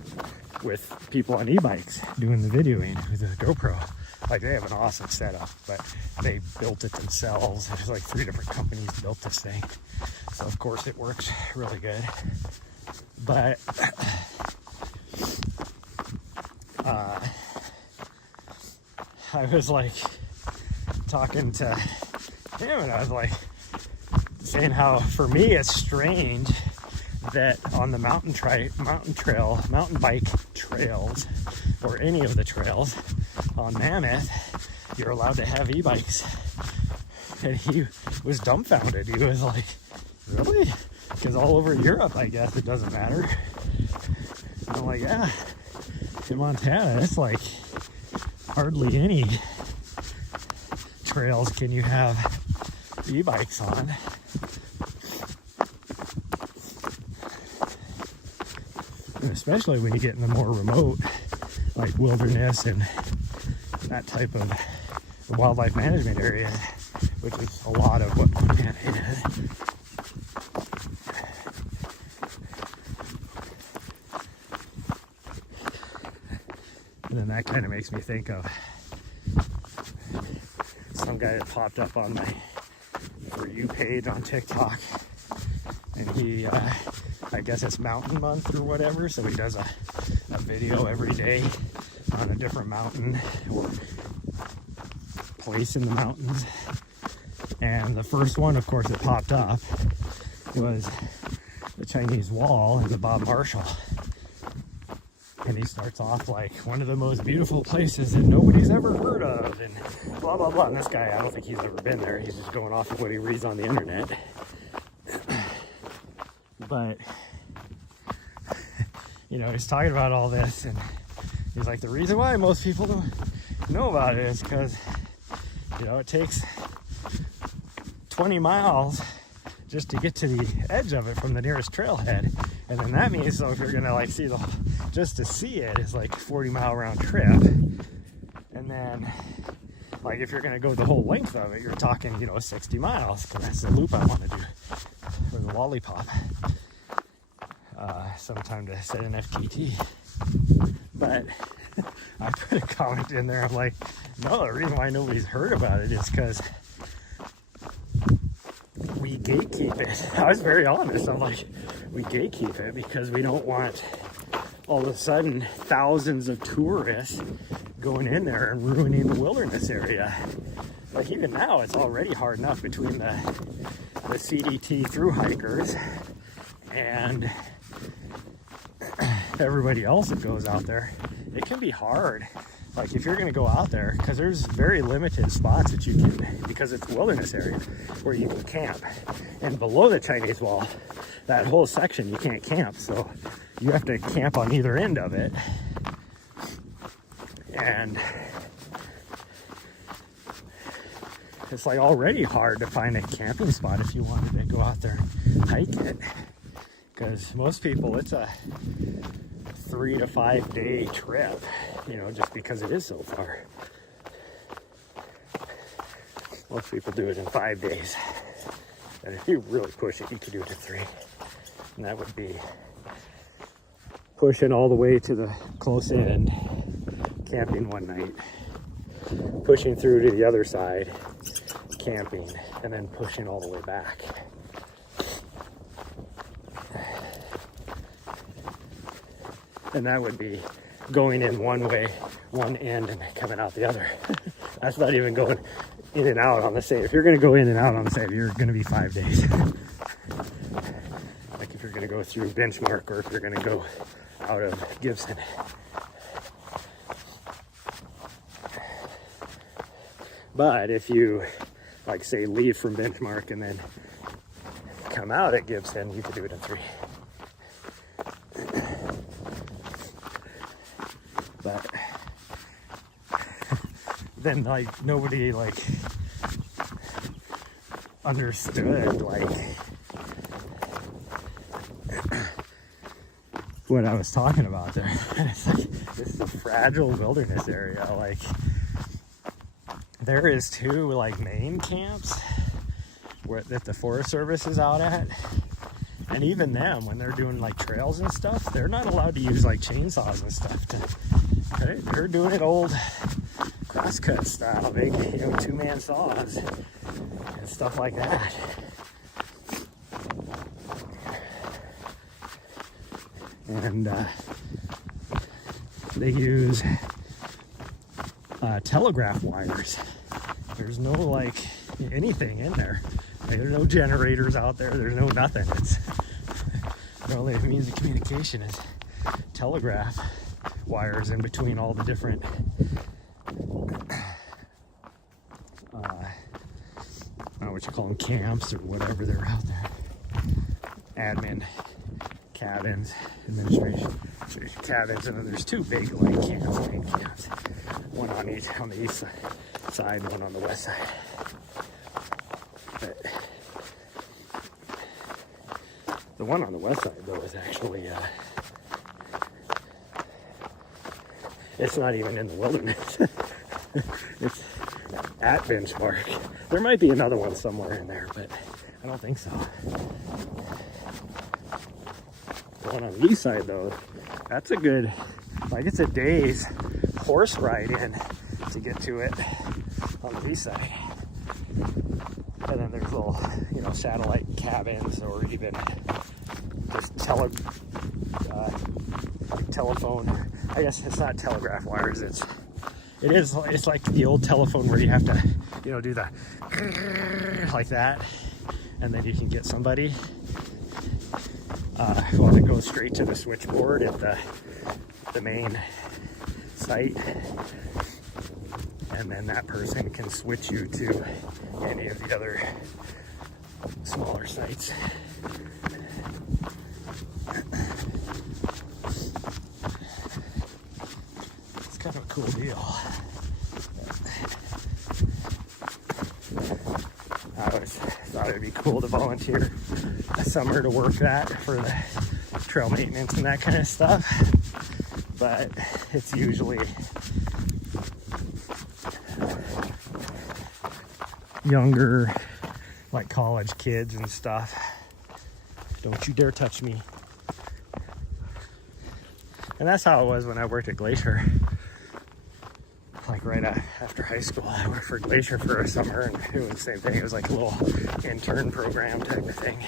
with people on e-bikes doing the videoing with a GoPro. Like, they have an awesome setup, but they built it themselves. There's like 3 different companies built this thing, so of course it works really good. But I was like talking to him, and I was like saying how for me it's strange that on the mountain bike trails, or any of the trails on Mammoth, you're allowed to have e-bikes. And he was dumbfounded. He was like, really? Because all over Europe, I guess, it doesn't matter. And I'm like, yeah, in Montana, it's like hardly any trails can you have e-bikes on. And especially when you get in the more remote, like wilderness and that type of wildlife management area, which is a lot of what Montana is. And then that kind of makes me think of some guy that popped up on my For You page on TikTok, and he, I guess it's mountain month or whatever, so he does a video every day on a different mountain or place in the mountains. And the first one, of course, that popped up was the Chinese Wall and the Bob Marshall. And he starts off like, one of the most beautiful places that nobody's ever heard of, and blah, blah, blah. And this guy, I don't think he's ever been there. He's just going off of what he reads on the internet. But you know, he's talking about all this, and he's like, the reason why most people don't know about it is because, you know, it takes 20 miles just to get to the edge of it from the nearest trailhead. And then that means, so if you're gonna like see just to see it is like 40-mile round trip. And then like if you're gonna go the whole length of it, you're talking, you know, 60 miles, because that's the loop I want to do for the lollipop. Sometime to set an FTT. But I put a comment in there, I'm like, no, the reason why nobody's heard about it is because we gatekeep it. I was very honest. I'm like, we gatekeep it because we don't want all of a sudden thousands of tourists going in there and ruining the wilderness area. Like even now, it's already hard enough between the CDT thru hikers and everybody else that goes out there. It can be hard. Like if you're going to go out there, because there's very limited spots that you can, because it's a wilderness area where you can camp. And below the Chinese wall, that whole section you can't camp, so you have to camp on either end of it. And it's like already hard to find a camping spot if you wanted to go out there and hike it, because most people, it's a 3 to 5 day trip, you know, just because it is so far. Most people do it in 5 days, and if you really push it, you could do it in 3, and that would be pushing all the way to the close end, camping one night, pushing through to the other side, camping, and then pushing all the way back. And that would be going in one way, one end, and coming out the other. That's not even going in and out on the same. If you're going to go in and out on the same, you're going to be 5 days. Like if you're going to go through Benchmark, or if you're going to go out of Gibson. But if you, like say, leave from Benchmark and then come out at Gibson, you could do it in 3. But then like nobody like understood like what I was talking about there. And it's like, this is a fragile wilderness area. Like there is 2 like main camps that the Forest Service is out at. And even them, when they're doing like trails and stuff, they're not allowed to use like chainsaws and stuff. They're doing it old crosscut style, big, you know, 2-man saws and stuff like that. And they use telegraph wires. There's no like anything in there. Like, there's no generators out there. There's no nothing. It's the only means of communication is telegraph wires in between all the different I don't know what you call them, camps or whatever they're out there. Admin cabins, administration cabins, and then there's 2 big like camps, main camps. One on the east side, one on the west side. But the one on the west side though is actually it's not even in the wilderness. It's at Benchmark. There might be another one somewhere in there, but I don't think so. The one on the east side though, that's a good, like it's a day's horse ride in to get to it on the east side. And then there's little, you know, satellite cabins, or even just telephone. I guess it's not telegraph wires. It's like the old telephone where you have to, you know, do the like that, and then you can get somebody. Well, it goes straight to the switchboard at the main site, and then that person can switch you to any of the other smaller sites. deal. I always thought it'd be cool to volunteer a summer to work that for the trail maintenance and that kind of stuff, but it's usually younger, like college kids and stuff. Don't you dare touch me. And that's how it was when I worked at Glacier. Like right after high school, I worked for Glacier for a summer, and it was the same thing. It was like a little intern program type of thing.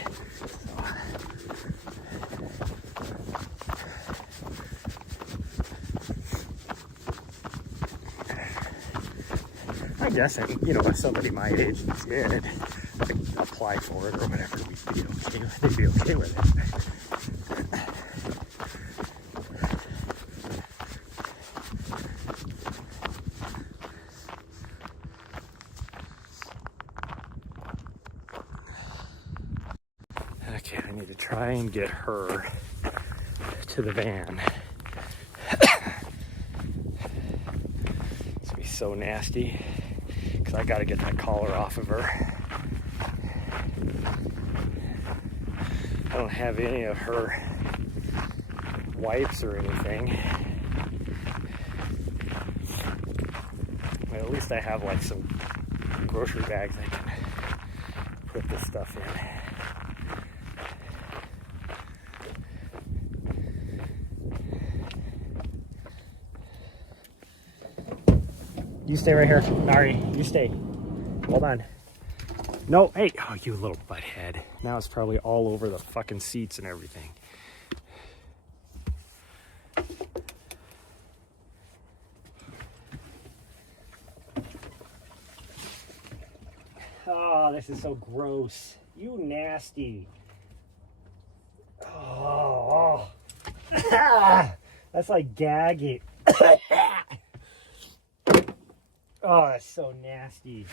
So, I'm guessing, you know, if somebody my age did like, apply for it or whatever, we'd be okay. They'd be okay with it. Okay, I need to try and get her to the van. It's gonna be so nasty because I gotta get that collar off of her. I don't have any of her wipes or anything. But at least I have like some grocery bags I can put this stuff in. You stay right here. Nari, you stay. Hold on. No, hey. Oh, you little butthead. Now it's probably all over the fucking seats and everything. Oh, this is so gross. You nasty. Oh. That's like gagging. Oh, that's so nasty.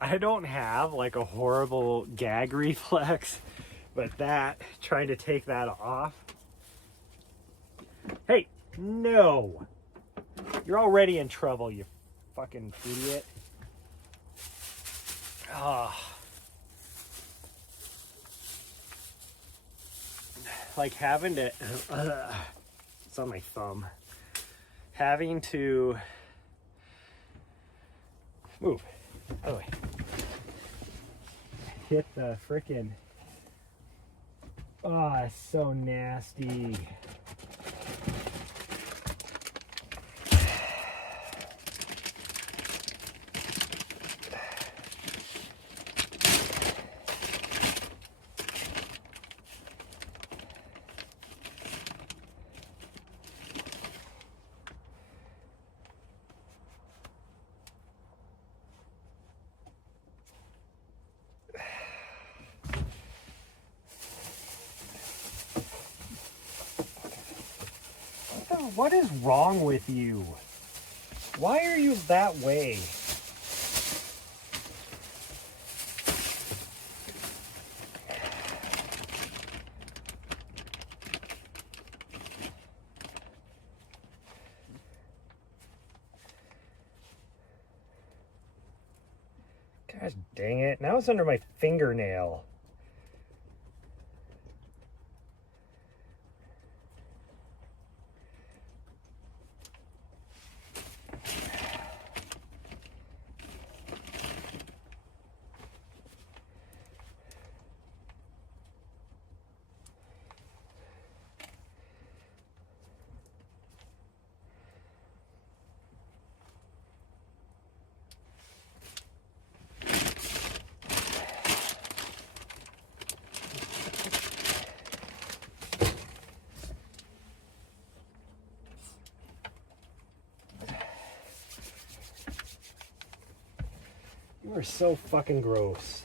I don't have like a horrible gag reflex, but that, trying to take that off. Hey, no. You're already in trouble, you fucking idiot. Oh. Like having to, it's on my thumb, having to move, out of the way, hit the frickin', oh, it's so nasty. What is wrong with you? Why are you that way? Gosh dang it. Now it's under my fingernail. You are so fucking gross.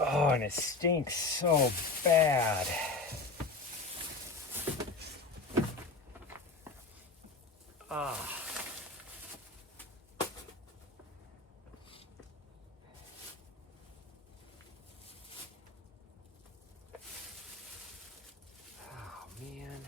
Oh, and it stinks so bad. Ah. Oh, man.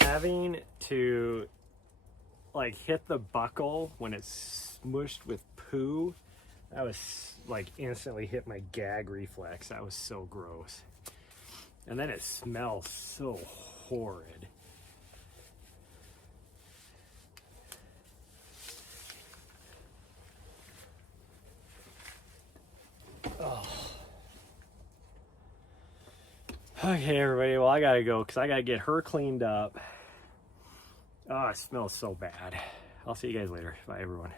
Having to like hit the buckle when it's smushed with poo, that was like instantly hit my gag reflex. That was so gross. And then it smells so horrid. Oh. Okay, everybody. Well, I gotta go because I gotta get her cleaned up. Oh, it smells so bad. I'll see you guys later. Bye, everyone.